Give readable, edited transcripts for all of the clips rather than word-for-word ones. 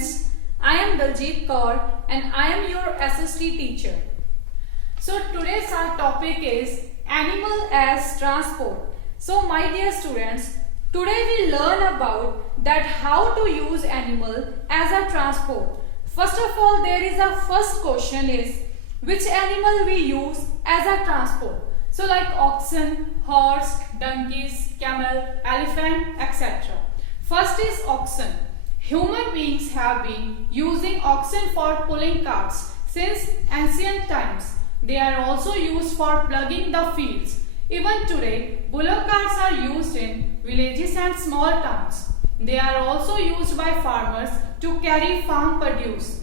students, I am Daljit Kaur and I am your SST teacher. So today's our topic is animal as transport. So my dear students, today we learn about that how to use animal as a transport. First of all, there is a first question is which animal we use as a transport. So like oxen, horse, donkeys, camel, elephant, etc. First is oxen. Human beings have been using oxen for pulling carts since ancient times. They are also used for plugging the fields. Even today, bullock carts are used in villages and small towns. They are also used by farmers to carry farm produce.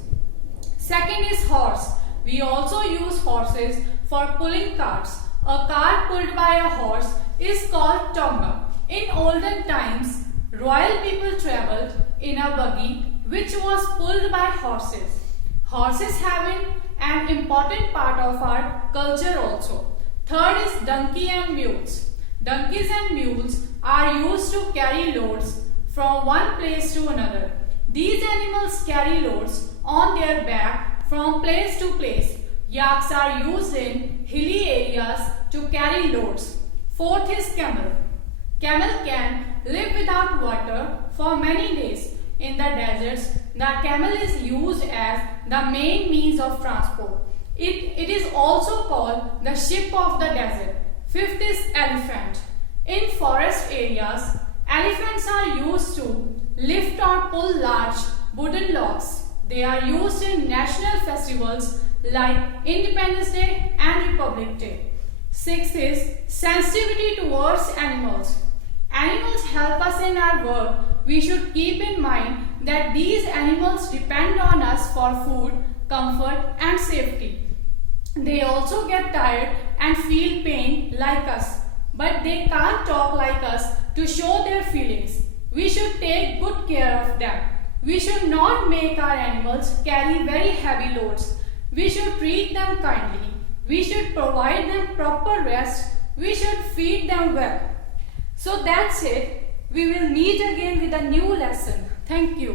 Second is horse. We also use horses for pulling carts. A cart pulled by a horse is called tonga. In olden times, royal people travelled in a buggy which was pulled by horses. Horses having an important part of our culture also. Third is donkey and mules. Donkeys and mules are used to carry loads from one place to another. These animals carry loads on their back from place to place. Yaks are used in hilly areas to carry loads. Fourth is camel. Camel can live without water for many days. In the deserts, the camel is used as the main means of transport. It is also called the ship of the desert. Fifth is elephant. In forest areas, elephants are used to lift or pull large wooden logs. They are used in national festivals like Independence Day and Republic Day. Sixth is sensitivity towards animals. Animals help us in our work. We should keep in mind that these animals depend on us for food, comfort and safety. They also get tired and feel pain like us, but they can't talk like us to show their feelings. We should take good care of them. We should not make our animals carry very heavy loads. We should treat them kindly. We should provide them proper rest. We should feed them well. So that's it. We will meet again with a new lesson. Thank you.